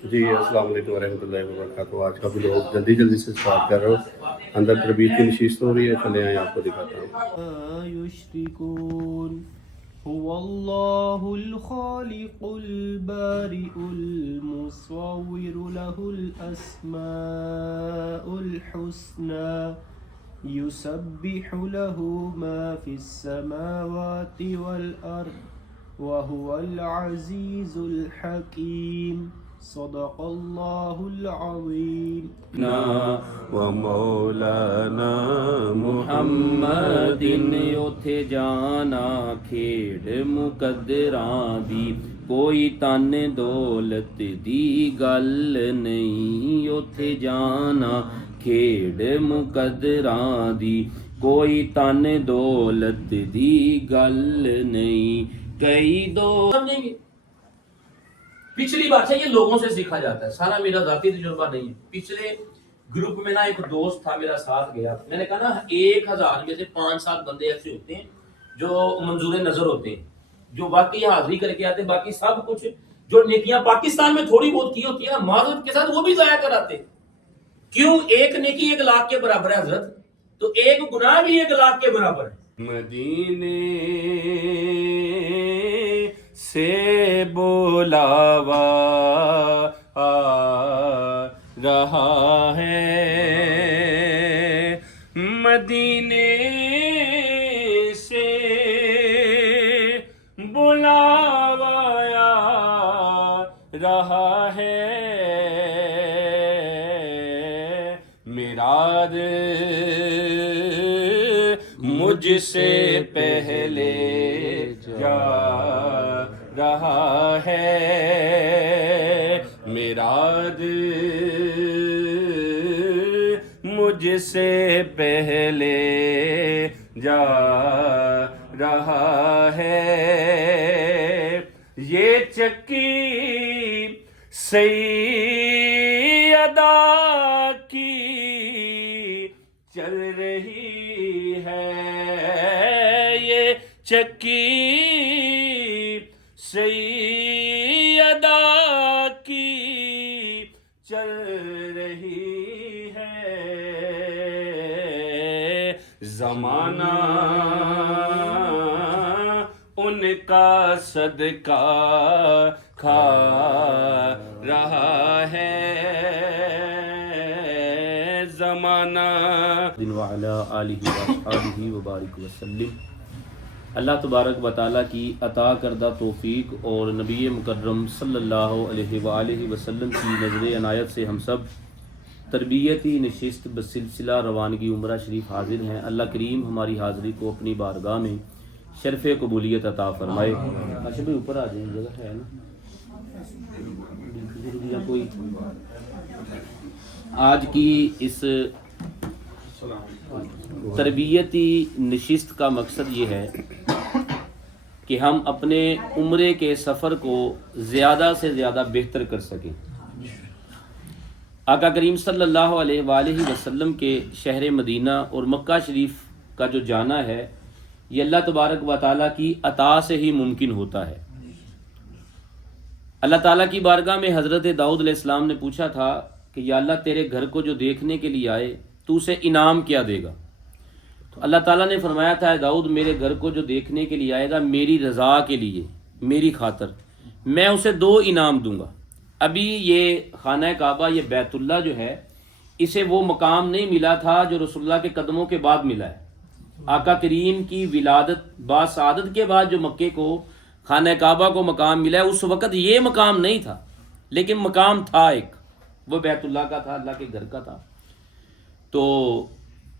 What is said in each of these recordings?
جی السلام علیکم ورحمۃ اللہ وبرکاتہ. آج کا بھی لوگ جلدی سے اسٹارٹ کر رہا ہوں. اندر تربیت کی نشست ہو رہی ہے. چلے آئیں آپ کو دکھاتا ہوں. يشركون هو الله الخالق البارئ المصور له الأسماء الحسنى يسبح له ما في السماوات والأرض وهو العزيز الحكيم صدق الله العظيم. ومولانا محمد اوتھے جانا کھیڑ مقدراں دی کوئی تن دولت دی گل نہیں اوتھے جانا کھیڑ مقدراں دی کوئی تن دولت دی گل نہیں کئی دو پچھلی بار سے یہ لوگوں سے سیکھا جاتا ہے, سارا میرا ذاتی تجربہ نہیں ہے. پچھلے گروپ میں نا ایک دوست تھا میرا ساتھ گیا, میں نے کہا نا 1000 میں سے 5-7 بندے ایسے ہوتے ہیں جو منظور نظر ہوتے ہیں, جو واقعی حاضری کر کے آتے ہیں, باقی سب کچھ جو نیکیاں پاکستان میں تھوڑی بہت کی ہوتی ہے نا معذرت کے ساتھ وہ بھی ضائع کراتے ہیں. کیوں؟ ایک نیکی 1 لاکھ کے برابر ہے حضرت, تو ایک گناہ بھی 1 لاکھ کے برابر ہے. مدینے سے بولاوا آ رہا ہے, مدینے سے بولاوا آ رہا ہے, میراد مجھ سے پہلے جا رہا ہے, میراد مجھ سے پہلے جا رہا ہے, یہ چکی سیدہ کی چل رہی ہے, یہ چکی سیدہ کی چل رہی ہے, زمانہ ان کا صدقہ کھا رہا ہے, زمانہ وعلی آلہ واصحابہ وبارک وسلم. اللہ تبارک و تعالیٰ کی عطا کردہ توفیق اور نبی مکرم صلی اللہ علیہ وآلہ وسلم کی نظر عنایت سے ہم سب تربیتی نشست بسلسلہ روانگی عمرہ شریف حاضر ہیں. اللہ کریم ہماری حاضری کو اپنی بارگاہ میں شرف قبولیت عطا فرمائے. اچھا بھائی اوپر آ جائیں, جگہ ہے نا کوئی. آج کی اس تربیتی نشست کا مقصد یہ ہے کہ ہم اپنے عمرے کے سفر کو زیادہ سے زیادہ بہتر کر سکیں. آقا کریم صلی اللہ علیہ وآلہ وسلم کے شہر مدینہ اور مکہ شریف کا جو جانا ہے یہ اللہ تبارک و تعالیٰ کی عطا سے ہی ممکن ہوتا ہے. اللہ تعالیٰ کی بارگاہ میں حضرت داؤد علیہ السلام نے پوچھا تھا کہ یا اللہ تیرے گھر کو جو دیکھنے کے لیے آئے تو اسے انعام کیا دے گا؟ تو اللہ تعالیٰ نے فرمایا تھا اے داؤد میرے گھر کو جو دیکھنے کے لیے آئے گا میری رضا کے لیے, میری خاطر, میں اسے 2 انعام دوں گا. ابھی یہ خانہ کعبہ, یہ بیت اللہ جو ہے, اسے وہ مقام نہیں ملا تھا جو رسول اللہ کے قدموں کے بعد ملا ہے. آقا کریم کی ولادت باسعادت کے بعد جو مکے کو خانہ کعبہ کو مقام ملا ہے, اس وقت یہ مقام نہیں تھا, لیکن مقام تھا ایک, وہ بیت اللہ کا تھا, اللہ کے گھر کا تھا. تو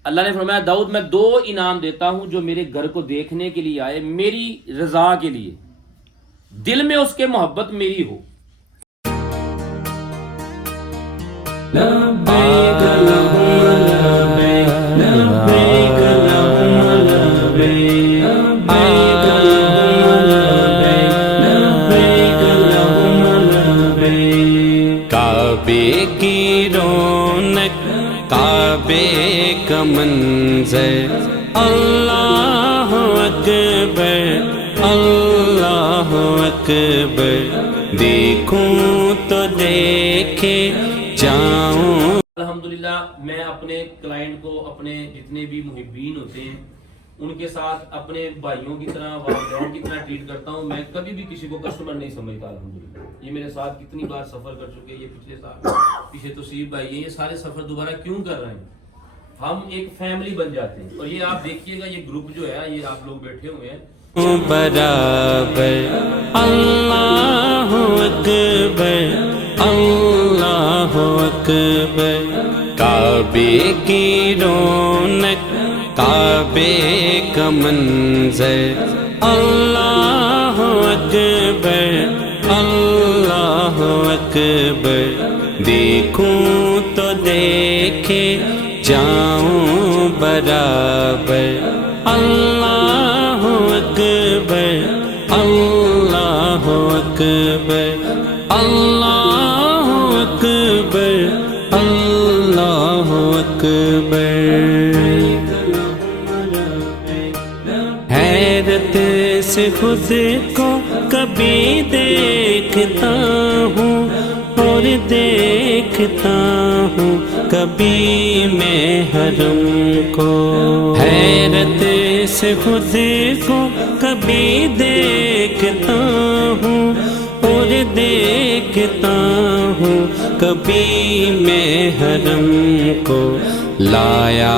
اللہ نے فرمایا داؤد میں 2 انعام دیتا ہوں جو میرے گھر کو دیکھنے کے لیے آئے میری رضا کے لیے, دل میں اس کے محبت میری ہو. لبیک اللہم لبیک لبیک اللہم لبیک لبیک لبیک اللہم لبیک. کعبے کی رونق کعبے کا منظر, اللہ اکبر اللہ اکبر, دیکھوں تو دیکھ دیکھے جاؤں. الحمدللہ میں اپنے کلائنٹ کو اپنے جتنے بھی محبین ہوتے ہیں ان کے ساتھ اپنے بھائیوں کی طرح والدین کی طرح ٹریٹ کرتا ہوں. میں کبھی بھی کسی کو کسٹمر نہیں سمجھتا. الحمدللہ یہ میرے ساتھ کتنی بار سفر کر چکے ہیں. یہ پچھلے سال پیچھے توصیف بھائی یہ سارے سفر دوبارہ کیوں کر رہے ہیں؟ ہم ایک فیملی بن جاتے ہیں. اور یہ آپ دیکھیے گا یہ گروپ جو ہے یہ آپ لوگ بیٹھے ہوئے ہیں برابر. اللہ اکبر اللہ اکبر. کعبے کی رونق کعبے کا منظر. اللہ اکبر اللہ اکبر. دیکھوں تو دیکھے جاؤں برابر. اللہ اکبر اللہ اکبر اللہ اکبر اللہ اکبر. حیرت سے خود کو کبھی دیکھتا ہوں اور دیکھتا ہوں کبھی میں حرم کو. حیرت سے خود کو کبھی دیکھتا ہوں اور دیکھتا ہوں کبھی میں حرم کو. لایا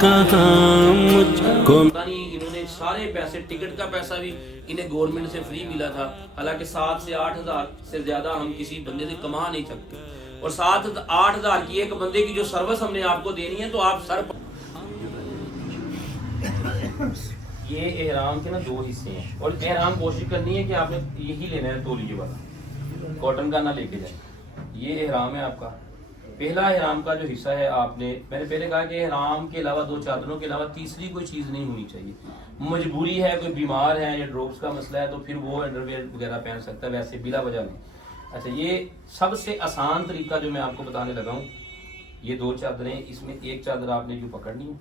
کہاں مجھ کو. انہوں نے سارے پیسے ٹکٹ کا پیسہ بھی انہیں گورنمنٹ سے فری ملا تھا. حالانکہ 7 سے 8 ہزار سے زیادہ ہم کسی بندے سے کما نہیں سکتے. اور 7-8 ہزار کی ایک بندے کی جو سروس ہم نے آپ کو دینی ہے تو آپ سر یہ احرام کے نا 2 حصے ہیں. اور احرام کوشش کرنی ہے کہ آپ نے یہی لینا ہے تولیے والا, کاٹن کا نہ لے کے جائیں. یہ احرام ہے آپ کا. پہلا احرام کا جو حصہ ہے آپ نے میں نے پہلے کہا کہ احرام کے علاوہ 2 چادروں کے علاوہ تیسری کوئی چیز نہیں ہونی چاہیے. مجبوری ہے, کوئی بیمار ہے یا ڈراپس کا مسئلہ ہے تو پھر وہ انڈر ویئر وغیرہ پہن سکتا ہے, ویسے بلا وجہ نہیں. اچھا یہ سب سے آسان طریقہ جو میں آپ کو بتانے لگا ہوں, یہ 2 چادریں, اس میں ایک چادر آپ نے جو پکڑنی ہے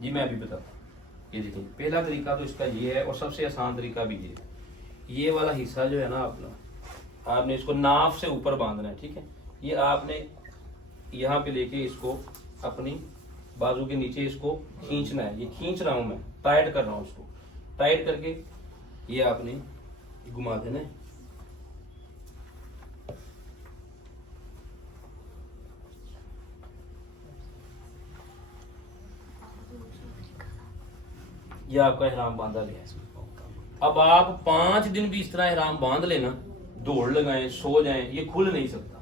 جی میں ابھی بتاتا ہوں. یہ دیکھیں پہلا طریقہ تو اس کا یہ ہے اور سب سے آسان طریقہ بھی یہ ہے. یہ والا حصہ جو ہے نا آپ نے اس کو ناف سے اوپر باندھنا ہے. ٹھیک ہے, یہ آپ نے یہاں پہ لے کے اس کو اپنی بازو کے نیچے اس کو کھینچنا ہے. یہ کھینچ رہا ہوں میں, ٹائٹ کر رہا ہوں. اس کو ٹائٹ کر کے یہ آپ نے گھما دینا ہے. یہ آپ کا احرام باندھا گیا ہے. اب آپ 5 دن بھی اس طرح احرام باندھ لینا, دوڑ لگائیں, سو جائیں, یہ کھل نہیں سکتا.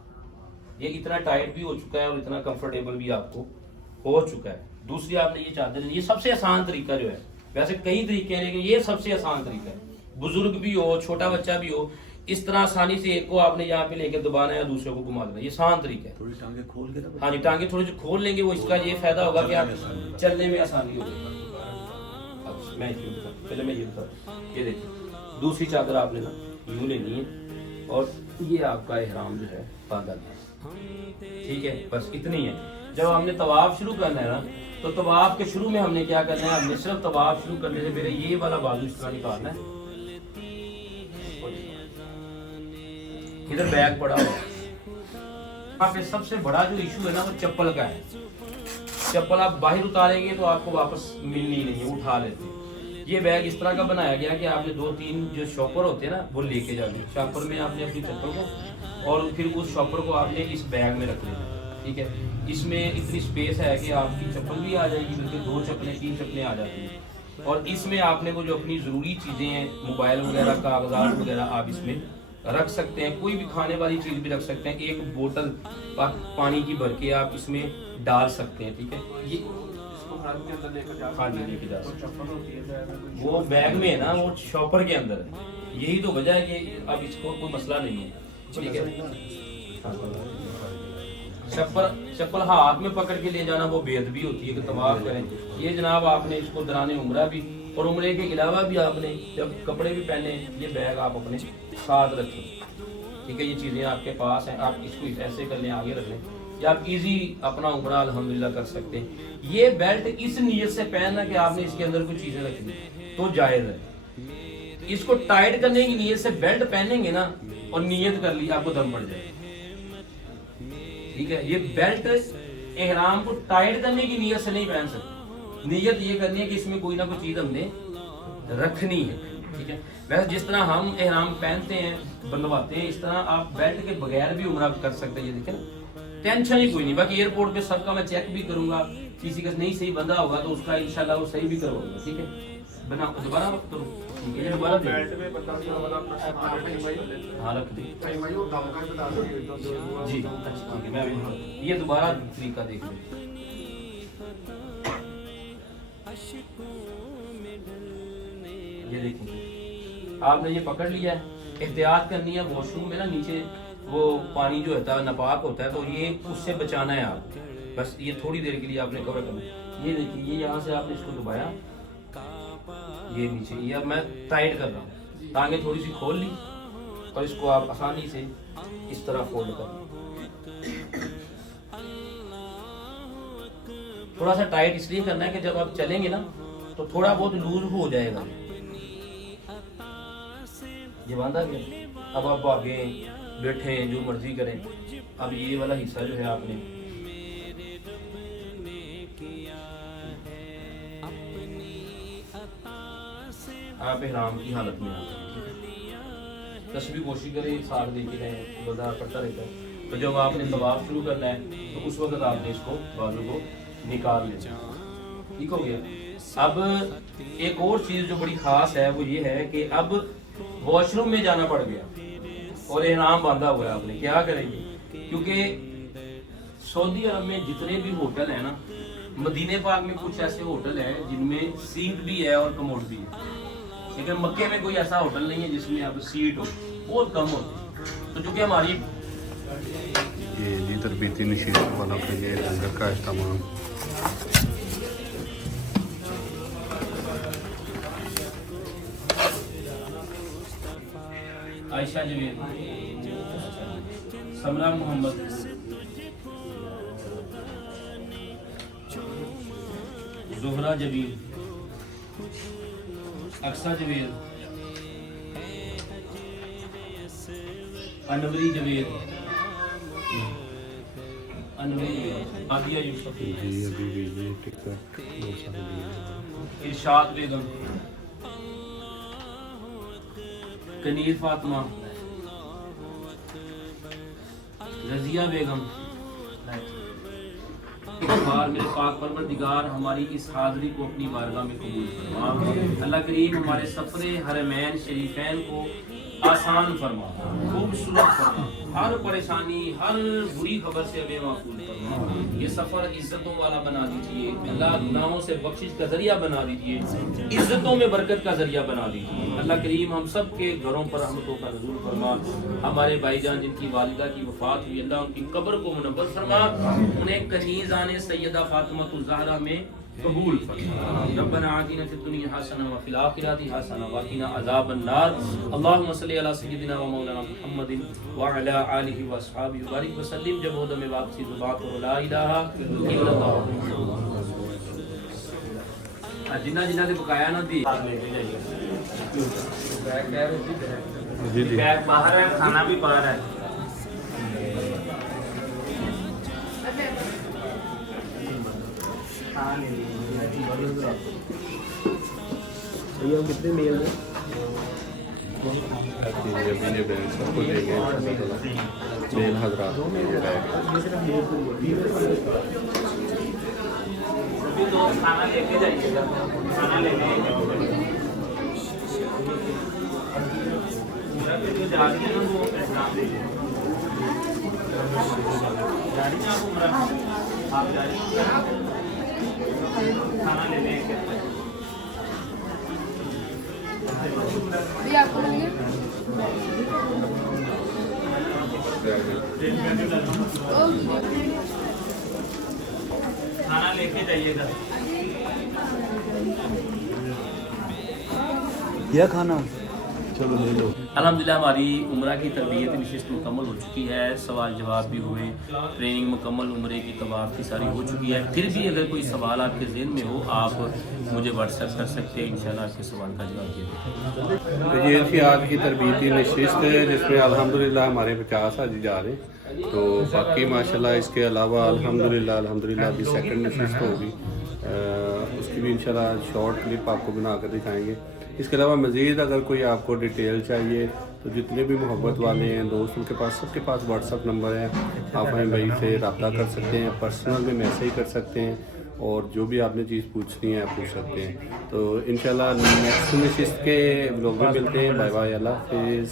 یہ اتنا ٹائٹ بھی ہو چکا ہے اور اتنا کمفرٹیبل بھی آپ کو ہو چکا ہے. دوسری آپ نے یہ چادر, یہ سب سے آسان طریقہ جو ہے, ویسے کئی طریقے ہیں لیکن یہ سب سے آسان طریقہ ہے. بزرگ بھی ہو, چھوٹا بچہ بھی ہو, اس طرح آسانی سے ایک کو آپ نے یہاں پہ لے کے دبانا ہے, دوسرے کو گھما دینا. یہ آسان طریقہ ہے. تھوڑی ٹانگیں کھول کے ہاں جی ٹانگیں تھوڑی سی کھول لیں گے, وہ اس کا یہ فائدہ ہوگا کہ آپ چلنے میں آسانی ہوگی. پہلے میں یہ بتا, یہ دیکھیں دوسری چادر آپ نے نا یوں لینی ہے اور یہ آپ کا احرام جو ہے باندھا گیا. ٹھیک ہے, بس اتنی ہے. جب ہم نے طواف شروع کرنا ہے نا تو طواف کے شروع میں ہم نے کیا کرنا ہے, ہم نے صرف طواف شروع کرنے سے پہلے یہ والا بازو اس طرح نکالنا ہے. ادھر بیگ پڑا ہوا یہاں پہ. سب سے بڑا جو ایشو ہے نا وہ چپل کا ہے. چپل آپ باہر اتاریں گے تو آپ کو واپس ملنی نہیں ہے, اٹھا لیتے. یہ بیگ اس طرح کا بنایا گیا کہ آپ نے 2-3 جو شاپر ہوتے ہیں نا وہ لے کے جانے. شاپر میں آپ نے اپنی چپل کو اور پھر اس شاپر کو آپ نے اس بیگ میں رکھ لینا. ٹھیک ہے, اس میں اتنی سپیس ہے کہ آپ کی چپل بھی آ جائے گی, بلکہ 2 چپلیں 3 چپلیں آ جاتی ہیں. اور اس میں آپ نے وہ جو اپنی ضروری چیزیں ہیں, موبائل وغیرہ, کاغذات وغیرہ آپ اس میں رکھ سکتے ہیں. کوئی بھی کھانے والی چیز بھی رکھ سکتے ہیں. ایک بوتل پانی کی بھر کے آپ اس میں ڈال سکتے ہیں. ٹھیک ہے, یہ ہاں جی لے کے جا سکتے ہیں. وہ بیگ میں ہے نا, وہ شاپر کے اندر ہے. یہی تو وجہ ہے کہ اب اس کو کوئی مسئلہ نہیں ہے. ٹھیک ہے, چپل ہاتھ میں پکڑ کے لے جانا وہ بے ادبی ہوتی ہے کہ طواف کریں. یہ جناب آپ نے اس کو دوران عمرہ بھی اور عمرے کے علاوہ بھی آپ نے جب کپڑے بھی پہنے, یہ بیگ آپ اپنے ساتھ رکھیں. ٹھیک ہے, یہ چیزیں آپ کے پاس ہیں, آپ اس کو ایسے کر لیں, آگے رکھ لیں, یا آپ ایزی اپنا عمرہ الحمدللہ کر سکتے ہیں. یہ بیلٹ اس نیت سے پہننا کہ آپ نے اس کے اندر کچھ چیزیں رکھنی تو جائز ہے. اس کو ٹائٹ کرنے کی نیت سے بیلٹ پہنیں گے نا اور نیت کر لی آپ کو دم پڑ جائے. ٹھیک ہے, یہ بیلٹ احرام کو ٹائٹ کرنے کی نیت سے نہیں پہن سکتے. نیت یہ کرنی ہے کہ اس میں کوئی نہ کوئی چیز ہم نے رکھنی ہے. ٹھیک ہے, ویسے جس طرح ہم احرام پہنتے ہیں بندھواتے ہیں اس طرح آپ بیلٹ کے بغیر بھی عمرہ کر سکتے ہیں. یہ دیکھیں نا, ٹینشن ہی کوئی نہیں. باقی ایئرپورٹ پہ سب کا میں چیک بھی کروں گا, کسی کا نہیں صحیح بندھا ہوگا تو اس کا انشاءاللہ وہ صحیح بھی کرواؤں گا. ٹھیک ہے, بنا دوبارہ وقت کروں. ٹھیک ہے, یہ دوبارہ ہاں رکھ دیں جی. اچھا ٹھیک ہے, میں یہ دوبارہ طریقہ دیکھ لوں. یہ دیکھیں آپ نے یہ پکڑ لیا ہے. احتیاط کرنی ہے, واش روم میں نا نیچے وہ پانی جو ہوتا ہے ناپاک ہوتا ہے تو یہ اس سے بچانا ہے آپ. بس یہ تھوڑی دیر کے لیے آپ نے کور کرنا. یہ دیکھیے, یہ یہاں سے آپ نے اس کو دبایا, یہ نیچے, یہ اب میں ٹائٹ کر رہا ہوں. ٹانگیں تھوڑی سی کھول لی اور اس کو آپ آسانی سے اس طرح فولڈ کر لیں. تھوڑا سا ٹائٹ اس لیے کرنا ہے کہ جب آپ چلیں گے نا تو تھوڑا بہت لوز ہو جائے گا. یہ باندھا گیا, اب آپ آگے بیٹھیں جو مرضی کریں. اب یہ والا حصہ جو ہے آپ نے آپ احرام کی حالت میں تسبیح کوشش کریں ساتھ لے کے رہیں, بازار پڑتا رہتا ہے. تو جب آپ نے طواف شروع کرنا ہے تو اس وقت آپ نے اس کو بازو کو نکال لیا. ٹھیک ہو گیا. اب ایک اور چیز جو بڑی خاص ہے وہ یہ ہے کہ اب واش روم میں جانا پڑ گیا اور احرام باندھا ہوا ہے آپ نے. کیا کریں گے, کیونکہ سعودی عرب میں جتنے بھی ہوٹل ہیں نا, مدینہ پاک میں کچھ ایسے ہوٹل ہیں جن میں سیٹ بھی ہے اور کموڈ بھی ہے, لیکن مکے میں کوئی ایسا ہوٹل نہیں ہے جس میں اب سیٹ ہو, بہت کم ہوتی. تو چونکہ ہماری یہ جی تربیتی نشست والوں کے لیے لنگر کا اہتمام. عائشہ جوید, سمرہ محمد, زہرہ جبیل, اقصیٰ جوید, انوری جوید, عادیہ یوسف, جی ابھی بھی یہ ٹکٹ ارشاد بیگم, کنیر فاطمہ, رضیہ بیگم. میرے پاک پروردگار ہماری اس حاضری کو اپنی بارگاہ میں قبول فرما. اللہ کریم ہمارے سفر حرمین شریفین کو آسان فرما, خوبصورت فرما, ہر پریشانی ہر بری خبر سے ہمیں محفوظ فرما. یہ سفر عزتوں والا بنا دیجیے اللہ, گناہوں سے بخشش کا ذریعہ بنا دیجیے, عزتوں میں برکت کا ذریعہ بنا دیجیے. اللہ کریم ہم سب کے گھروں پر رحمتوں کا نزول فرما. ہمارے بھائی جان جن کی والدہ کی وفات ہوئی, اللہ ان کی قبر کو منور فرما, انہیں کنیزان سیدہ فاطمہ الزہرا میں قبول فرما. ربنا آتنا فی الدنیا حسنہ وفی الآخرۃ حسنہ وقنا عذاب النار. اللهم صل علی سیدنا و مولانا محمد وعلی آلہ واصحابہ وبارک وسلم. جب ہو دم واپسی زبان کو لا الہ الا اللہ. جنہ جنہ نے بقایا نہ دی جی جی بیگ باہر ہے, کھانا بھی باہر ہے. کتنے میل ہیں؟ ابھی یہ بیگ سب کو دیں گے میل حضرات کو کھانا لے کے جائیے گا, کھانا لینے جا رہی ہے نا وہ احترام دے گی. جا رہی ہیں آپ عمرہ, آپ جا رہی ہیں کھانا لینے کھانا لے کے جائیے گا. کیا کھانا الحمدللہ ہماری عمرہ کی تربیت نشست مکمل ہو چکی ہے، سوال جواب بھی ہوئے، ٹریننگ مکمل عمرے کی طواف کی ساری ہو چکی ہے۔ پھر بھی اگر کوئی سوال آپ کے ذہن میں ہو آپ مجھے واٹس ایپ کر سکتے ہیں، انشاءاللہ آپ کے سوال کا جواب دے دیں۔ یہ تھی آج کی تربیتی نشست ہے جس میں الحمدللہ ہمارے 50 حاجی جا رہے ہیں، تو باقی ماشاءاللہ اس کے علاوہ الحمدللہ ابھی سیکنڈ نشست ہوگی، اس کی بھی انشاءاللہ شارٹ کلپ آپ کو بنا کر دکھائیں گے۔ اس کے علاوہ مزید اگر کوئی آپ کو ڈیٹیل چاہیے تو جتنے بھی محبت والے ہیں دوست، ان کے پاس سب کے پاس واٹس ایپ نمبر ہے، آپ ہمیں بھائی سے رابطہ کر سکتے ہیں، پرسنل میں میسیج کر سکتے ہیں، اور جو بھی آپ نے چیز پوچھنی ہے آپ پوچھ سکتے ہیں۔ تو انشاءاللہ نیکسٹ نشست کے ولاگ میں ملتے ہیں۔ بائے بائے، اللہ حافظ۔